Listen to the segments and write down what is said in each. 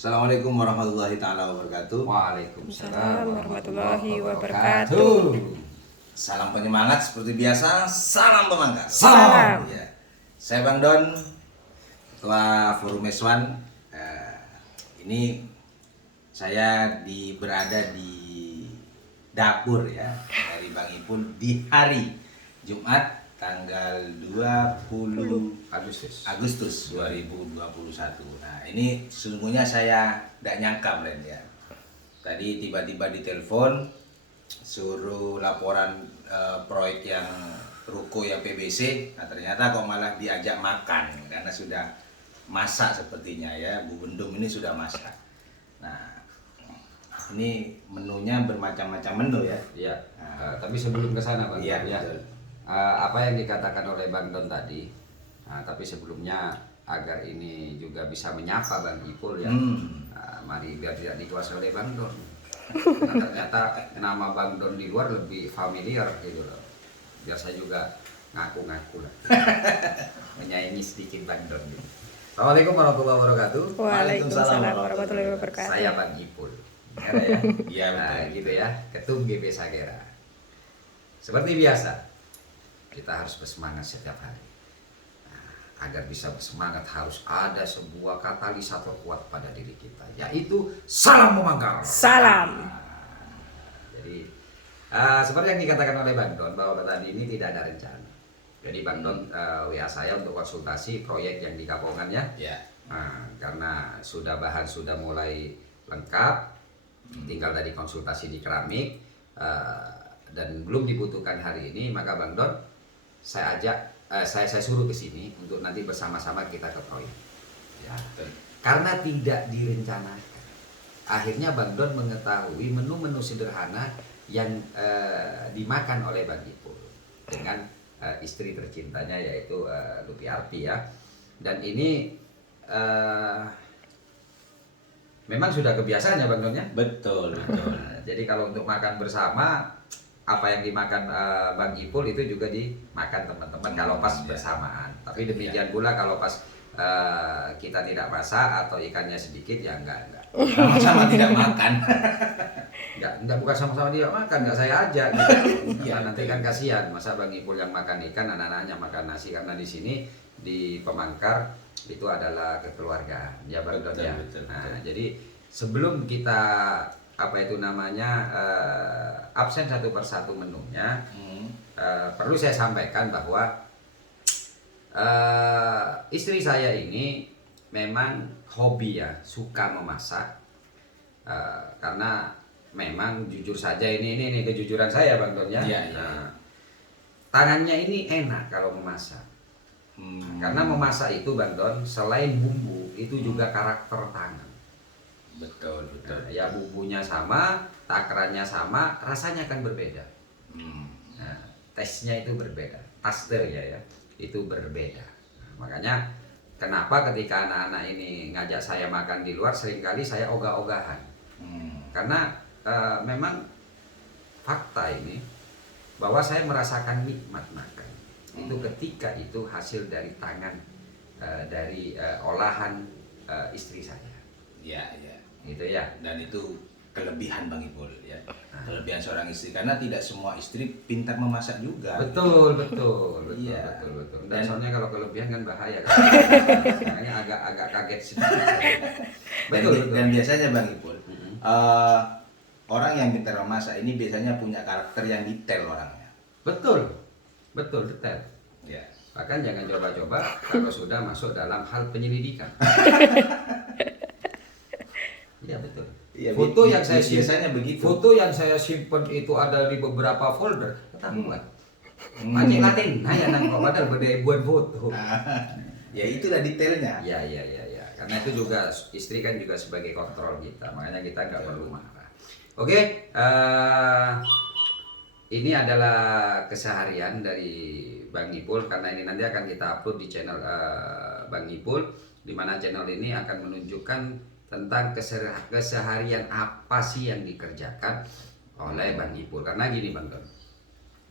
Assalamualaikum warahmatullahi taala wabarakatuh. Waalaikumsalam warahmatullahi wabarakatuh. Salam penyemangat seperti biasa, salam pemangkas. Salam. Ya. Saya Bang Don, Ketua Forum Eswan. Ini saya berada di dapur ya dari Bang Ipul di hari Jumat tanggal 20 Agustus 2021. Nah, ini sesungguhnya saya tidak nyangka ya. Tadi tiba-tiba ditelepon suruh laporan proyek yang ruko yang PBC. Nah, ternyata kok malah diajak makan karena sudah masak sepertinya ya. Bu Bendum ini sudah masak. Nah, ini menunya bermacam-macam menu ya. Iya. Tapi sebelum ke sana Bang, Iya, ya. betul. Apa yang dikatakan oleh Bang Don tadi, tapi sebelumnya agar ini juga bisa menyapa Bang Ipul ya, mari biar tidak dikuasai oleh Bang Don. Karena ternyata nama Bang Don di luar lebih familiar gitu loh. Biar saya juga ngaku-ngaku lah, menyayangi sedikit Bang Don. Gitu. Assalamualaikum warahmatullahi wabarakatuh. Waalaikumsalam warahmatullahi wabarakatuh. Saya Bang Ipul. Ya, Iya, nah, betul. gitu ya, Ketum GB Sagera. Seperti biasa, kita harus bersemangat setiap hari. Nah, agar bisa bersemangat harus ada sebuah katalisator kuat pada diri kita, yaitu salam memangkal. Salam. Jadi seperti yang dikatakan oleh Bang Don bahwa tadi ini tidak ada rencana. Jadi Bang Don WA saya untuk konsultasi proyek yang di Kapongan ya. Ya. Nah, karena bahan sudah mulai lengkap, tinggal tadi konsultasi di keramik dan belum dibutuhkan hari ini, maka Bang Don saya ajak, saya suruh ke sini untuk nanti bersama-sama kita ke proyek. Ya. Karena tidak direncanakan, akhirnya Bang Don mengetahui menu-menu sederhana yang dimakan oleh Bang Ipul dengan istri tercintanya yaitu Lupi Arpi ya. Dan ini memang sudah kebiasaan ya Bang Don ya. Betul, betul. Jadi kalau untuk makan bersama, apa yang dimakan Bang Ipul itu juga dimakan teman-teman kalau pas bersamaan. Tapi demikian pula kalau pas kita tidak masak atau ikannya sedikit ya enggak. Sama-sama tidak makan. Enggak bukan sama-sama dia makan, enggak saya ajak gitu. Iya, Nanti kan kasihan masa Bang Ipul yang makan ikan, anak-anaknya makan nasi, karena di sini di Pemangkar itu adalah kekeluargaan ya Bang Don ya. Betul. Nah, jadi sebelum kita absen satu persatu menunya, perlu saya sampaikan bahwa istri saya ini memang hobi ya, suka memasak, karena memang jujur saja ini kejujuran saya Bang Don ya. Iya. Nah, tangannya ini enak kalau memasak. Karena memasak itu Bang Don selain bumbu itu juga karakter tangan. Betul. Nah, ya bumbunya sama, takarannya sama, rasanya akan berbeda. Nah, tesnya itu berbeda, tasternya ya itu berbeda. Nah, makanya kenapa ketika anak-anak ini ngajak saya makan di luar seringkali saya ogah-ogahan. Karena memang fakta ini bahwa saya merasakan nikmat makan itu ketika itu hasil dari tangan dari olahan istri saya. Iya. Gitu ya. Dan itu kelebihan Bang Ipul ya. Kelebihan seorang istri karena tidak semua istri pintar memasak juga. Betul. Iya. Betul. Dan soalnya kalau kelebihan kan bahaya kan. Makanya agak kaget sedikit. Betul. Dan biasanya Bang Ipul, orang yang pintar memasak ini biasanya punya karakter yang detail orangnya. Betul, detail. Ya. Bahkan jangan coba-coba kalau sudah masuk dalam hal penyelidikan. Iya betul. Iya, Foto yang saya biasanya begitu. Foto yang saya simpen itu ada di beberapa folder. Ketahuan. Mancing Latin, nah ya nang padahal beda buat foto. Ya itulah detailnya. Ya. Karena itu juga istri kan juga sebagai kontrol kita, makanya kita nggak perlu marah. Oke, ini adalah keseharian dari Bang Ipul, karena ini nanti akan kita upload di channel Bang Ipul, di mana channel ini akan menunjukkan tentang keseharian apa sih yang dikerjakan oleh Bang Ipul. Karena gini Bang Don,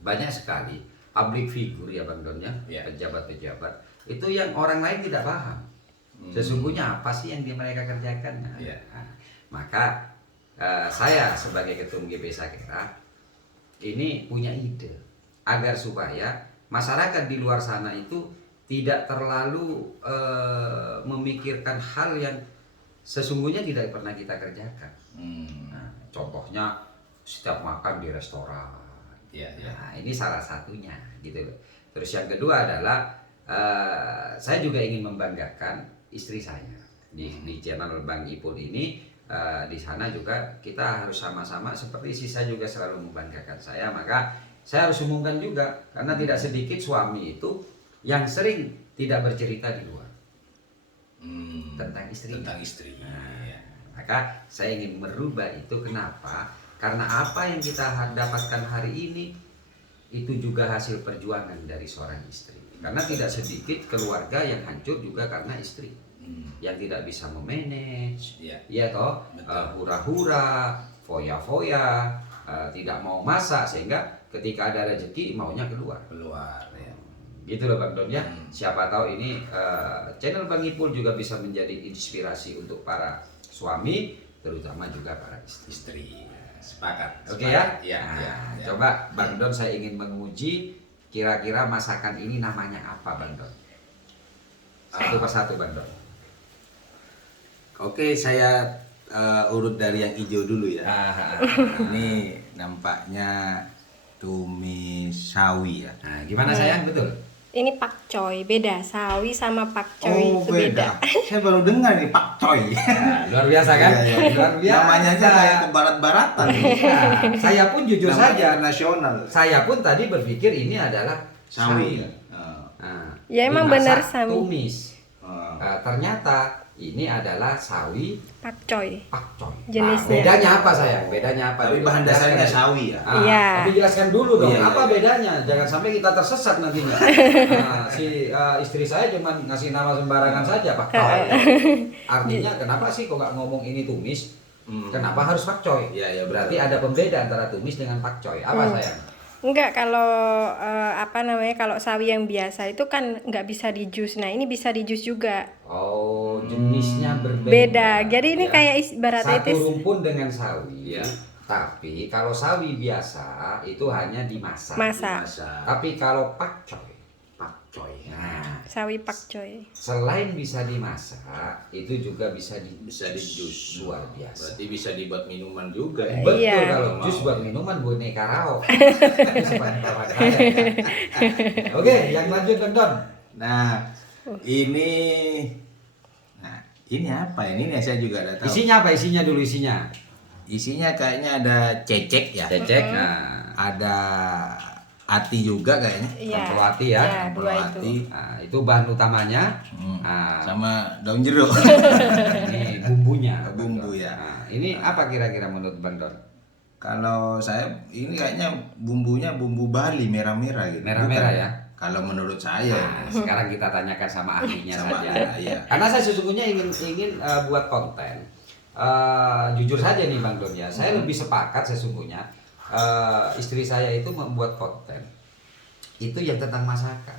banyak sekali public figure ya Bang Don ya, Ya. pejabat-pejabat itu yang orang lain tidak paham. Sesungguhnya apa sih yang mereka kerjakan? Nah, Iya. maka saya sebagai ketum GP Sakera ini punya ide agar supaya masyarakat di luar sana itu tidak terlalu memikirkan hal yang sesungguhnya tidak pernah kita kerjakan. Nah, contohnya setiap makan di restoran. Iya, iya. Nah, ini salah satunya gitu loh. Terus yang kedua adalah saya juga ingin membanggakan istri saya di channel Bang Ipul ini. Di sana juga kita harus sama-sama seperti istri saya juga selalu membanggakan saya, maka saya harus umumkan juga karena tidak sedikit suami itu yang sering tidak bercerita di luar tentang istrinya. Tentang istrinya. Nah, Iya. maka saya ingin merubah itu. Kenapa? Karena apa yang kita dapatkan hari ini itu juga hasil perjuangan dari seorang istri. Karena tidak sedikit keluarga yang hancur juga karena istri yang tidak bisa memanage, Iya. ya toh, Betul. hura-hura, foya-foya, tidak mau masak sehingga ketika ada rezeki maunya keluar. Ya. Gitu loh Bang Don ya. Siapa tahu ini channel Bang Ipul juga bisa menjadi inspirasi untuk para suami, terutama juga para istri. Istri. Sepakat. Oke ya? Iya, Nah, iya, iya. coba Bang Don, saya ingin menguji kira-kira masakan ini namanya apa Bang Don? Satu persatu Bang Don. Oke, saya urut dari yang hijau dulu ya. Ah, Ini nampaknya tumis sawi ya. Nah, gimana sayang, betul? Ini pakcoy, beda. Sawi sama pakcoy Oh, itu beda. Saya baru dengar nih pakcoy. Nah, luar biasa kan? Iya, iya. Luar biasa. Namanya aja kayak ke barat-baratan. Iya. Saya pun jujur saja, nasional. saya pun tadi berpikir ini adalah sawi. Oh. Nah, Ya, emang dimasak benar sawi. Tumis. Oh. Ternyata ini adalah sawi Pakcoy. pakcoy. Jenisnya. Bedanya apa sayang? Bedanya apa? Tapi bahan dasarnya sawi ya. Iya. Tapi jelaskan dulu dong, Iya, iya, apa iya. bedanya? Jangan sampai kita tersesat nantinya. Si istri saya cuma ngasih nama sembarangan saja, pakcoy. Artinya kenapa sih kok nggak ngomong ini tumis? Kenapa harus pakcoy? Iya, iya, Berarti betul. ada pembeda antara tumis dengan pakcoy. Apa sayang? Enggak, kalau kalau sawi yang biasa itu kan nggak bisa di jus. Nah, ini bisa di jus juga. Oh, jenisnya berbeda. Beda. Jadi ini Ya. kayak ibaratnya Satu itu rumpun dengan sawi. Ya. Tapi kalau sawi biasa itu hanya dimasak. masak. Masak. Tapi kalau pakcoy, Nah, Sawi pakcoy. selain bisa dimasak, itu juga bisa bisa di jus. luar biasa. Berarti bisa dibuat minuman juga ya. Betul, Iya. kalau jus buat minuman boneka rao. Itu sepanjang kawan saya. Oke, yang lanjut Bang Don. Nah, ini ini apa ini? Ini saya juga ada tahu. Isinya apa? Isinya dulu isinya. Isinya kayaknya ada cecek ya. Cecek. Nah, Ada ati juga kayaknya. Iya. Campur hati ya. Iya, dua itu. Ati. Nah, itu bahan utamanya. Hmm. Nah, Sama daun jeruk. ini bumbunya. Bumbu ya. Nah, ini apa kira-kira menurut Bang Don? Kalau saya ini kayaknya bumbunya bumbu Bali merah-merah gitu. Merah-merah Bukan? ya? Kalau menurut saya. Nah, sekarang kita tanyakan sama ahlinya Sama saja. ahlinya, iya. Karena saya sesungguhnya ingin buat konten. Jujur saja nih Bang Don ya, saya lebih sepakat sesungguhnya istri saya itu membuat konten itu yang tentang masakan.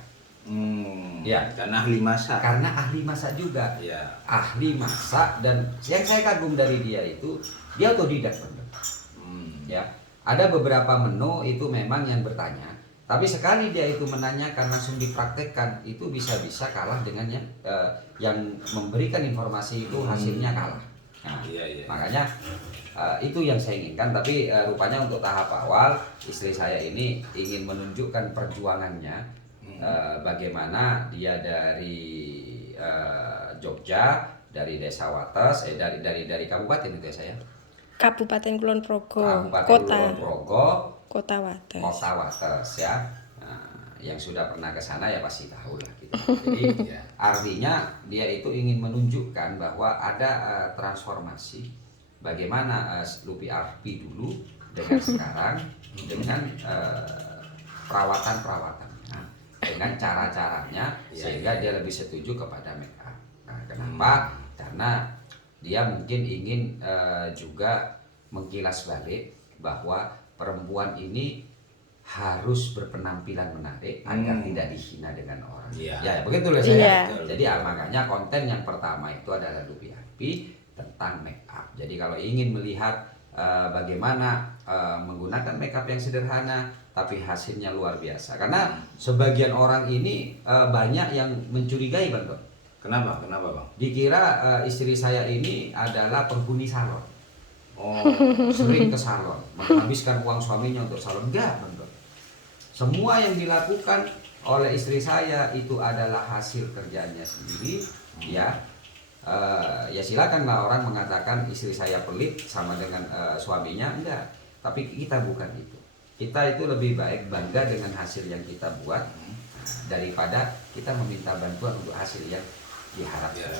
Ya. Karena ahli masak. Karena ahli masak juga. Ya. Ahli masak, dan yang saya kagum dari dia itu dia otodidak Bang Don. Ya. Ada beberapa menu itu memang yang bertanya. Tapi sekali dia itu menanyakan langsung dipraktekkan, itu bisa-bisa kalah dengan yang memberikan informasi itu hasilnya kalah. Nah, Iya. makanya itu yang saya inginkan. Tapi rupanya untuk tahap awal istri saya ini ingin menunjukkan perjuangannya, bagaimana dia dari Jogja, dari Desa Wates, dari kabupaten itu ya saya. Kabupaten Kulon Progo. Kabupaten Kota. Kulon Progo, Kota Wates. Kota Wates ya. Nah, yang sudah pernah ke sana ya pasti tahu lah gitu. Jadi artinya dia itu ingin menunjukkan bahwa ada transformasi bagaimana Lupi Arpi dulu dengan sekarang, dengan perawatan-perawatannya, dengan cara-caranya, sehingga dia lebih setuju kepada make up. Nah, kenapa? Karena dia mungkin ingin juga mengkilas balik bahwa perempuan ini harus berpenampilan menarik agar tidak dihina dengan orang. Iya. Ya, begitu loh saya. Iya. Jadi makanya konten yang pertama itu adalah Lupi Arpi tentang make up. Jadi kalau ingin melihat bagaimana menggunakan make up yang sederhana tapi hasilnya luar biasa. Karena sebagian orang ini banyak yang mencurigai, Bang Don. Kenapa Bang? Dikira istri saya ini adalah penghuni salon. Oh, Sering ke salon, menghabiskan uang suaminya untuk salon. Enggak, Bang Don. Semua yang dilakukan oleh istri saya itu adalah hasil kerjanya sendiri, ya. Ya silakanlah orang mengatakan istri saya pelit sama dengan suaminya, enggak. Tapi kita bukan itu. Kita itu lebih baik bangga dengan hasil yang kita buat daripada kita meminta bantuan untuk hasil yang diharapkan.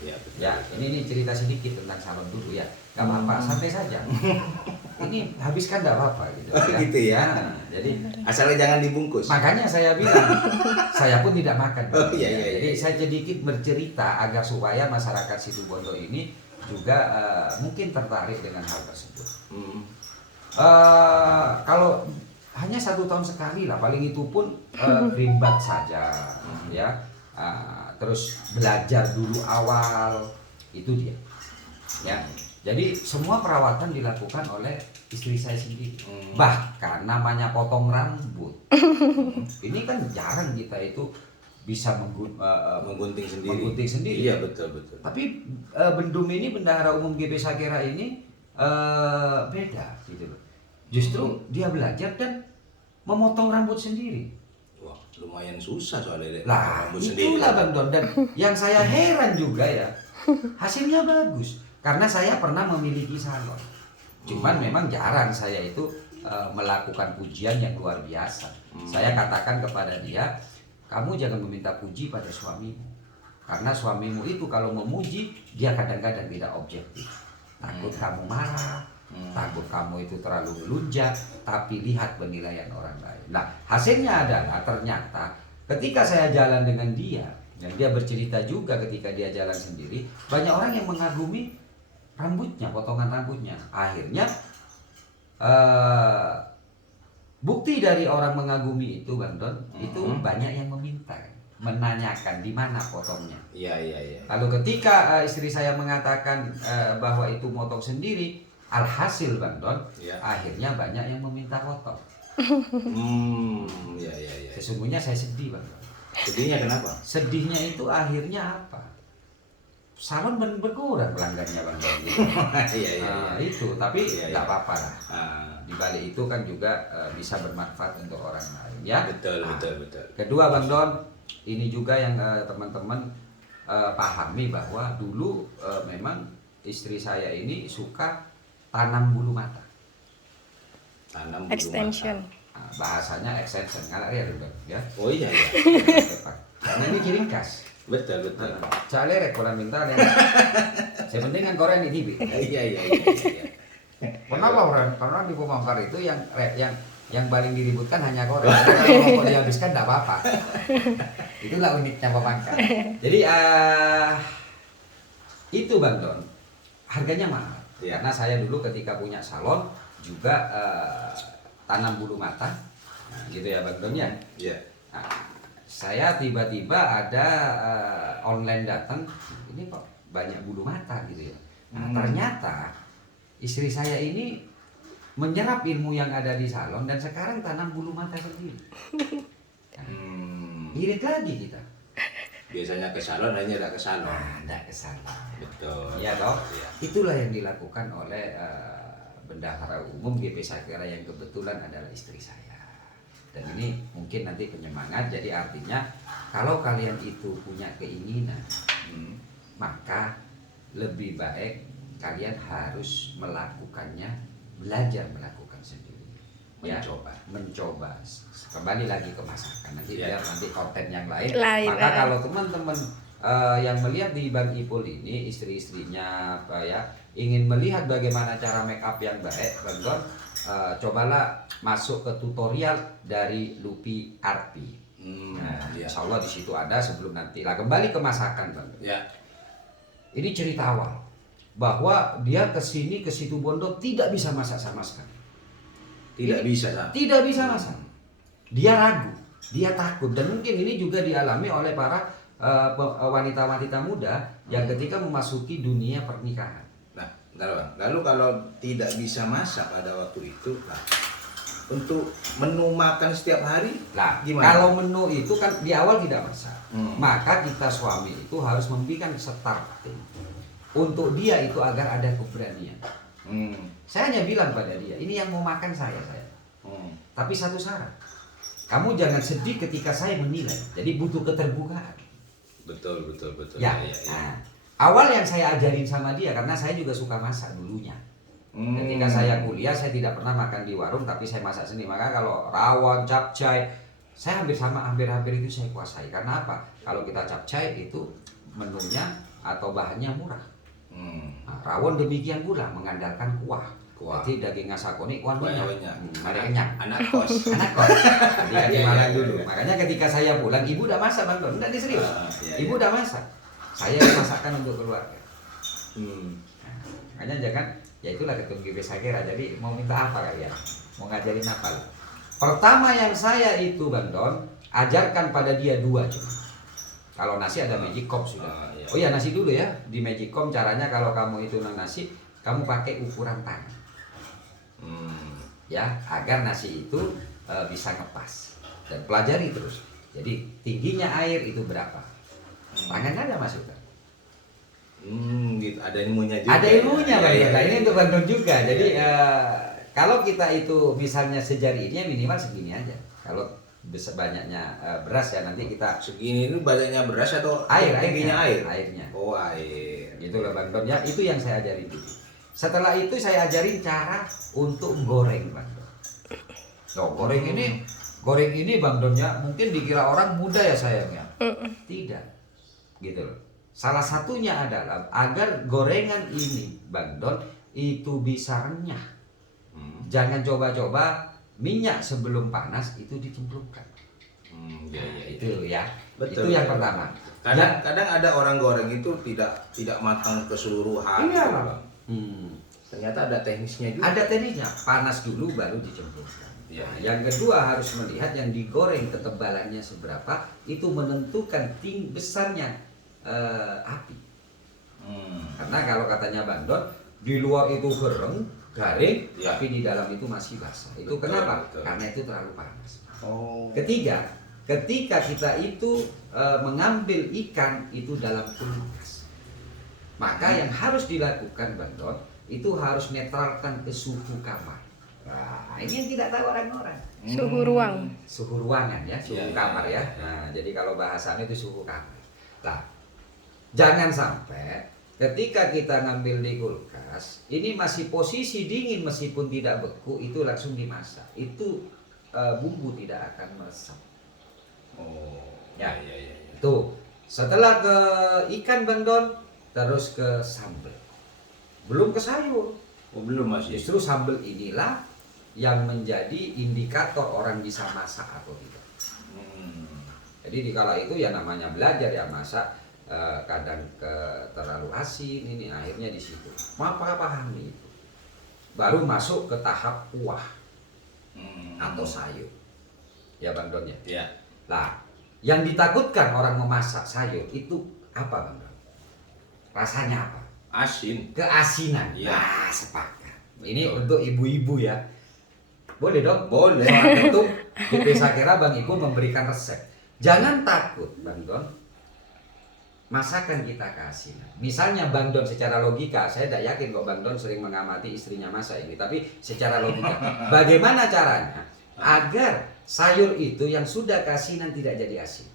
Ya, betul. Ya, ini cerita sedikit tentang salon dulu ya. Gak apa-apa, santai saja. Ini habiskan gak apa-apa gitu. Gitu ya. Nah, jadi Asalnya jangan dibungkus. makanya saya bilang, saya pun tidak makan. Oh, iya. Jadi saya sedikit bercerita agar supaya masyarakat Situbondo ini juga mungkin tertarik dengan hal tersebut. Kalau hanya 1 tahun sekali lah, paling itu pun rimbat saja, ya. Terus belajar dulu awal, itu dia. Ya. Jadi semua perawatan dilakukan oleh istri saya sendiri. Bahkan namanya potong rambut. Ini kan jarang kita itu bisa Menggunting sendiri. menggunting sendiri. Iya, betul. Tapi Bendum ini, Bendahara Umum GP Sakera ini beda gitu loh. Justru dia belajar dan memotong rambut sendiri. Wah, lumayan susah soalnya Lah, rambut sendiri. itulah Bang Don. Dan yang saya heran juga ya, hasilnya bagus. Karena saya pernah memiliki salon. Cuman memang jarang saya itu melakukan pujian yang luar biasa. Saya katakan kepada dia, kamu jangan meminta puji pada suamimu. Karena suamimu itu kalau memuji, dia kadang-kadang tidak objektif. Takut kamu marah, takut kamu itu terlalu melunjak, tapi lihat penilaian orang lain. Nah, hasilnya adalah ternyata ketika saya jalan dengan dia, dan dia bercerita juga ketika dia jalan sendiri, banyak orang yang mengagumi rambutnya, potongan rambutnya. Akhirnya bukti dari orang mengagumi itu, Bang Don, itu banyak yang meminta, menanyakan di mana potongnya. Iya. Lalu ketika istri saya mengatakan bahwa itu motong sendiri, alhasil Bang Don, akhirnya banyak yang meminta potong. Iya. Sesungguhnya saya sedih, Bang Don. Sedihnya kenapa? Sedihnya itu akhirnya apa? Salon berkurang pelanggannya, Bang Don. Iya. Itu, tapi Iya. nggak apa-apa lah. Ah, Di balik itu kan juga bisa bermanfaat untuk orang lain, ya. betul. Kedua, Bang Don, ini juga yang teman-teman pahami bahwa dulu memang istri saya ini suka tanam bulu mata. Tanam bulu Extension. Nah, bahasanya extension, nggak ya, ya. Oh iya. Karena ini ciri khas. Betul. Soalnya rek kolam minta ya. Saya penting kan koran di TV. Iya. Kenapa orang? Karena di pembongkar itu yang paling diributkan hanya koran. Kalau mau dihabiskan tidak apa-apa. Itulah uniknya pembongkar. Jadi itu Bang Don, harganya mahal. Iya. Karena saya dulu ketika punya salon juga tanam bulu mata, nah, gitu ya Bang Don ya. Iya. Nah, saya tiba-tiba ada online datang, ini kok banyak bulu mata gitu ya. Nah, ternyata istri saya ini menyerap ilmu yang ada di salon dan sekarang tanam bulu mata sendiri. Irit lagi kita. Biasanya ke salon, hanya tidak ke salon. Nah, enggak ke sana. Betul. Ya toh? Iya. Itulah yang dilakukan oleh Bendahara Umum GP Sakera yang kebetulan adalah istri saya. Dan ini mungkin nanti penyemangat, jadi artinya kalau kalian itu punya keinginan, maka lebih baik kalian harus melakukannya, belajar melakukan sendiri. Mencoba. Kembali lagi ke masakan, nanti biar nanti konten yang lain. Maka kalau teman-teman yang melihat di Bang Ipul ini, istri-istrinya apa ya, ingin melihat bagaimana cara make up yang baik, Bang Don, cobalah masuk ke tutorial dari Lupi Arpi. Insya Allah di situ ada sebelum nanti. Lah kembali ke masakan, Bang. Ya. Ini cerita awal bahwa dia kesini ke Situbondo tidak bisa masak sama sekali. Tidak bisa, Sam. Tidak bisa masak. Dia ragu, dia takut, dan mungkin ini juga dialami oleh para wanita-wanita muda yang ketika memasuki dunia pernikahan. Nah, bentar, Bang. Lalu kalau tidak bisa masak pada waktu itu, nah, untuk menu makan setiap hari, Nah, gimana? kalau menu itu kan di awal tidak masak, maka kita suami itu harus memberikan starting untuk dia itu agar ada keberanian. Saya hanya bilang pada dia, ini yang mau makan saya. Tapi satu syarat, kamu jangan sedih ketika saya menilai. Jadi butuh keterbukaan. Betul. Ya. Nah, awal yang saya ajarin sama dia, karena saya juga suka masak dulunya. Ketika saya kuliah, saya tidak pernah makan di warung, tapi saya masak sendiri. Maka kalau rawon, capcay, saya hampir itu saya kuasai. Karena apa? Kalau kita capcay itu menunya atau bahannya murah. Nah, rawon demikian pula mengandalkan kuah. Jadi daging asakoni kuah minyak. Ada kenyang. Anak kos. Jadi malam dulu. Makanya ketika saya pulang, ibu udah masak, Bang Don. Udah diserius. Ibu udah masak. Saya masakkan untuk keluarga. Nah, makanya jangan, ya itulah ketum GP Sakera. Jadi mau minta apa kalian? Mau ngajarin apa? Pertama yang saya itu, Bang Don, ajarkan pada dia 2 cuma. Kalau nasi ada Magicom sudah. Oh ya, nasi dulu ya. Di Magicom caranya kalau kamu itu nasi, kamu pakai ukuran tangan. Ya, agar nasi itu bisa ngepas, dan pelajari terus. Jadi tingginya air itu berapa? Tangan ada masukkan. Gitu. Ada ilmunya juga. Ada ilmunya, Bang. Nah, ini untuk Bang Don juga. Jadi kalau kita itu misalnya sejari ini minimal segini aja. Kalau banyaknya beras ya nanti kita segini itu banyaknya beras atau airnya airnya. Oh, air. Gitu loh, Bang Don ya. Itu yang saya ajarin dulu. Setelah itu saya ajarin cara untuk goreng, Bang Don. Loh, goreng ini Bang Don ya, mungkin dikira orang muda ya sayangnya. Tidak. Gitu loh. Salah satunya adalah agar gorengan ini, Bang Don, itu bisa renyah. Jangan coba-coba minyak sebelum panas itu dicemplungkan. Itu ya. Betul, itu yang ya. pertama. Kadang ada orang goreng itu tidak matang keseluruhan. Iya, gitu, Bang. Bang. Ternyata ada teknisnya juga. Ada teknisnya, panas dulu baru dicemplungkan. Ya. Yang kedua harus melihat yang digoreng ketebalannya seberapa, itu menentukan besarnya api. Karena kalau katanya Bang Don, di luar itu garing, ya, tapi di dalam itu masih basah. Itu betul, kenapa? Betul. Karena itu terlalu panas. Ketiga, Ketika kita itu mengambil ikan itu dalam kulkas, maka yang harus dilakukan, Bang Don, itu harus netralkan ke suhu kamar. Nah, ini yang tidak tahu orang-orang. Suhu ruang. Suhu ruangan ya, suhu Ya, kamar ya. Nah, jadi kalau bahasanya itu suhu kamar. Nah, jangan sampai ketika kita ngambil di kulkas, ini masih posisi dingin meskipun tidak beku, itu langsung dimasak. Itu bumbu tidak akan meresap. Ya. Tuh, setelah ke ikan, Bang Don, terus ke sambal. Belum ke sayur. Belum masih. Justru sambal inilah yang menjadi indikator orang bisa masak atau tidak. Jadi di kala itu ya namanya belajar ya, masak kadang terlalu asin, ini akhirnya di situ. Pahami itu. Baru masuk ke tahap kuah atau sayur. Ya, Bang Don ya. Ya. Nah, yang ditakutkan orang memasak sayur itu apa, Bang Don? Rasanya apa? Asin. Keasinan. Ya. Nah, sepakat. Ini untuk ibu-ibu ya. Boleh dong? Boleh. Soal itu di Desa Kera Bang Ibu memberikan resep. Jangan takut, Bang Don. Masakan kita keasinan. Misalnya Bang Don secara logika, saya tidak yakin kok Bang Don sering mengamati istrinya masak ini. Tapi secara logika, bagaimana caranya agar sayur itu yang sudah keasinan tidak jadi asin?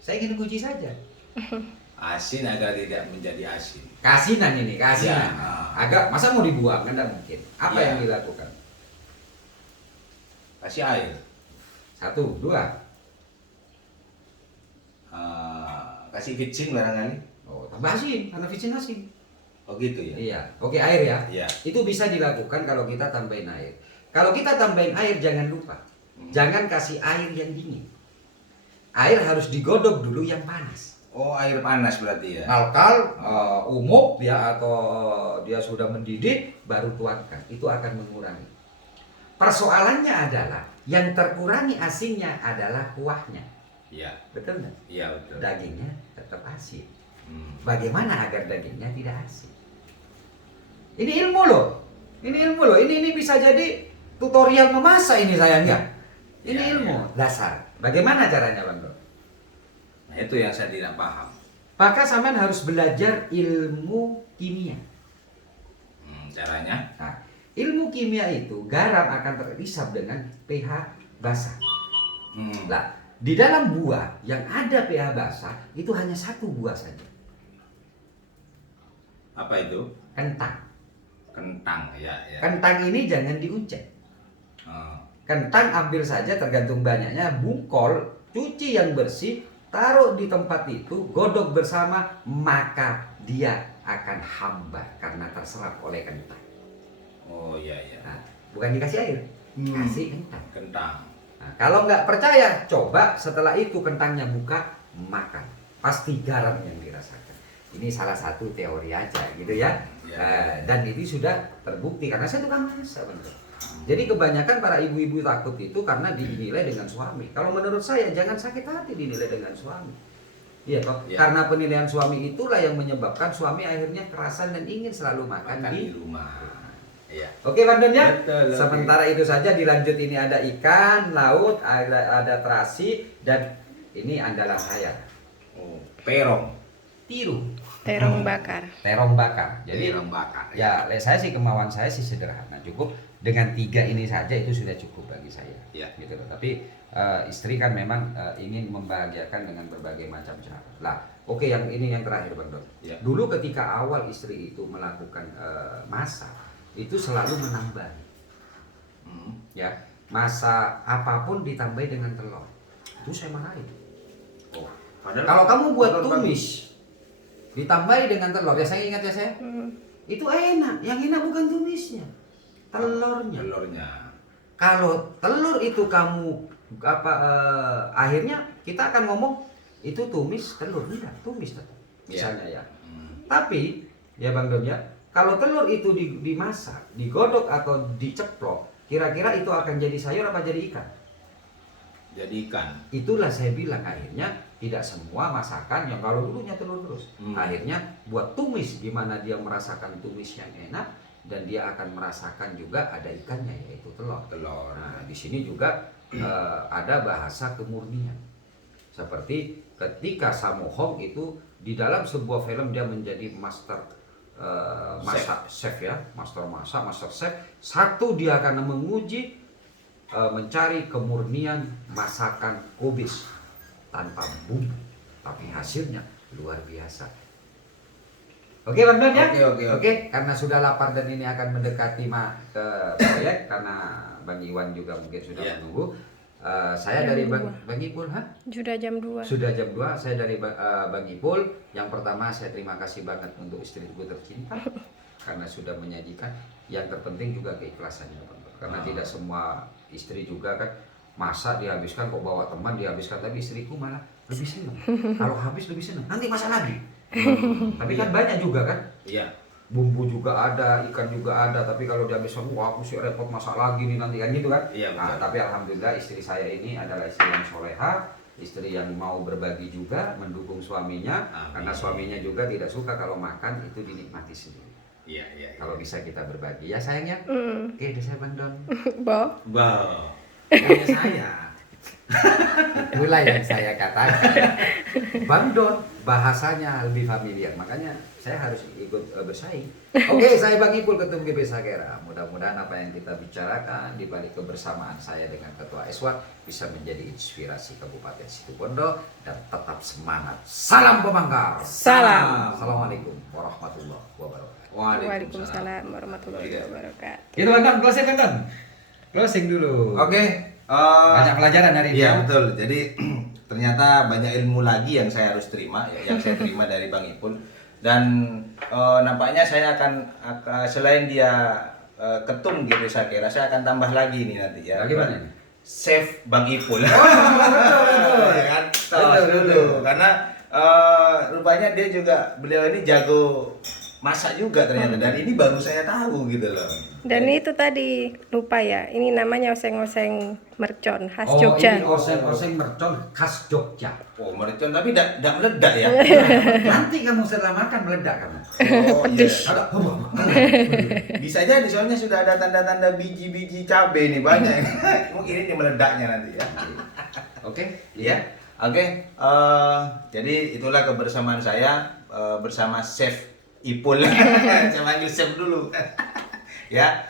Saya ingin uji saja. Asin agar tidak menjadi asin. Keasinan ini, keasinan. Ya. Agak, masa mau dibuang? Kan tidak mungkin. Apa Ya. yang dilakukan? Kasih air. 1, 2. Kasih vicin barangkali. Oh, tambah asin, karena vicin asin. Oh gitu ya. Iya, oke, air ya. Iya. Itu bisa dilakukan kalau kita tambahin air. Kalau kita tambahin air, jangan lupa, jangan kasih air yang dingin. Air harus digodok dulu yang panas. Oh, air panas berarti ya. Alkal, ya, atau dia sudah mendidih, baru tuangkan. Itu akan mengurangi. persoalannya adalah yang terkurangi asinnya adalah kuahnya. Iya. Betul nggak? Iya betul. Dagingnya tetap asin. Hmm. Bagaimana agar dagingnya tidak asin? Ini ilmu loh. Ini ilmu loh. Ini bisa jadi tutorial memasak ini sayangnya. Ini Ya, ilmu dasar. Bagaimana caranya Bang Dor? Nah itu yang saya tidak paham. Maka sampean harus belajar ilmu kimia. Caranya? Nah, ilmu kimia itu garam akan terhisap dengan pH basah. Nah, di dalam buah yang ada pH basah itu hanya satu buah saja. Apa itu? Kentang. Kentang, ya. Kentang ini jangan diuncek. Oh. Kentang ambil saja tergantung banyaknya, bungkol, cuci yang bersih, taruh di tempat itu, godok bersama, maka dia akan hambar karena terserap oleh kentang. Oh iya. Nah, bukan dikasih air, kasih kentang. Kentang. Nah, kalau nggak percaya, coba setelah itu kentangnya buka, makan. Pasti garam yang dirasakan. Ini salah satu teori aja gitu ya. Dan ini sudah terbukti karena saya tukang masak bener. Jadi kebanyakan para ibu-ibu takut itu karena dinilai dengan suami. Kalau menurut saya jangan sakit hati dinilai dengan suami. Iya toh? Ya. Karena penilaian suami itulah yang menyebabkan suami akhirnya kerasan dan ingin selalu makan di rumah. Iya. Oke Bang Don ya. Betul, Sementara itu saja dilanjut, ini ada ikan laut, ada terasi, dan ini andalan saya. Oh, perong. Terong bakar. Terong bakar. Jadi Terong bakar. ya, saya sih kemauan saya sih sederhana, cukup dengan 3 ini saja itu sudah cukup bagi saya. Ya. Gitu loh. Tapi istri kan memang ingin membahagiakan dengan berbagai macam cara. Lah, oke, yang ini yang terakhir Bang Don. Ya. Dulu ketika awal istri itu melakukan masak, itu selalu menambah. Ya, masak apapun ditambahi dengan telur. Itu saya marahin. Oh, Kalau kamu buat tumis ditambahi dengan telur, ya saya ingat ya saya. Itu enak. Yang enak bukan tumisnya, telurnya. Kalau telur itu kamu akhirnya kita akan ngomong itu tumis telur, enggak, tumis tetap. Misalnya ya. Tapi ya Bang Don ya, kalau telur itu dimasak, digodok atau diceplok, kira-kira itu akan jadi sayur apa jadi ikan? Jadi ikan. Itulah saya bilang akhirnya tidak semua masakan yang kalau dulunya telur terus. Akhirnya buat tumis, gimana dia merasakan tumis yang enak dan dia akan merasakan juga ada ikannya yaitu telur. Nah, di sini juga ada bahasa kemurnian. Seperti ketika Sammo Hung itu di dalam sebuah film dia menjadi master masak chef ya, master masak, master chef. Satu, dia akan menguji mencari kemurnian masakan kubis tanpa bumbu, tapi hasilnya luar biasa. Oke Bang Don ya? Oke, karena sudah lapar dan ini akan mendekati ke proyek karena Bang Iwan juga mungkin sudah menunggu. Saya Jam dari 2. Bang Ipul, Sudah jam 2. Sudah jam 2, saya dari Bang Ipul. Yang pertama saya terima kasih banget untuk istriku tercinta karena sudah menyajikan. Yang terpenting juga keikhlasannya Bang. Karena tidak semua istri juga kan masak dihabiskan, kok bawa teman dihabiskan, tapi istriku malah lebih senang. Kalau habis lebih senang, nanti masak lagi. Tapi kan banyak juga kan? Iya. Bumbu juga ada, ikan juga ada, tapi kalau dihabiskan, wah aku sih repot masak lagi nih nanti kan gitu kan? Iya, Nah, tapi alhamdulillah istri saya ini adalah istri yang soleha, istri yang mau berbagi juga, mendukung suaminya. Amin. Karena suaminya juga tidak suka kalau makan itu dinikmati sendiri. Iya. Kalau bisa kita berbagi ya sayangnya. Oke, udah saya Bang Don. Bo. Wow. Punya saya. Itulah yang saya katakan. Bang Don bahasanya lebih familiar, makanya saya harus ikut bersaing. Oke, saya Bang Ipul, Ketum GP Sakera. Mudah-mudahan apa yang kita bicarakan di balik kebersamaan saya dengan Ketua Eswat bisa menjadi inspirasi Kabupaten Situbondo dan tetap semangat. Salam pemangkar. Salam. Assalamualaikum warahmatullahi wabarakatuh. Waalaikumsalam warahmatullahi wabarakatuh. Itu Bang Don, closing Bang Don. Closing dulu. Oke. Banyak pelajaran hari ini. Iya betul. Jadi ternyata banyak ilmu lagi yang saya harus terima, ya, yang saya terima dari Bang Ipul. Dan nampaknya saya akan selain dia ketum GP Sakera, saya akan tambah lagi nih nanti ya. Bagaimana ini? Chef Bang Ipul. betul. Ya kan? Tos dulu. Karena rupanya beliau ini jago masak juga ternyata, dan ini baru saya tahu gitu loh. Dan itu tadi lupa ya, ini namanya oseng-oseng mercon khas Oh, Jogja. ini oseng-oseng mercon khas Jogja. Oh, mercon tapi tidak meledak ya. Nanti kamu setelah makan meledak kamu. Oh iya. Pedes. Bisa jadi soalnya sudah ada tanda-tanda biji-biji cabai nih banyak. Mungkin ini meledaknya nanti ya. Oke, Ya, oke. Jadi itulah kebersamaan saya bersama Chef Ipul. Saya panggil Chef dulu. Ya,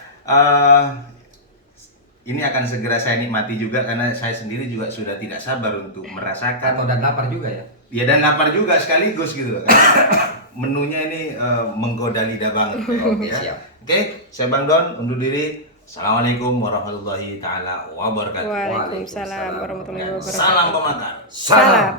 ini akan segera saya nikmati juga karena saya sendiri juga sudah tidak sabar untuk merasakan. atau dan lapar juga ya. Ya, dan lapar juga sekaligus gitu loh. Karena menunya ini menggoda lidah banget. Oke, Ya. siap. Oke, saya Bang Don undur diri. Assalamualaikum warahmatullahi taala wabarakatuh. Waalaikumsalam warahmatullahi wabarakatuh. Salam pemakan. Salam.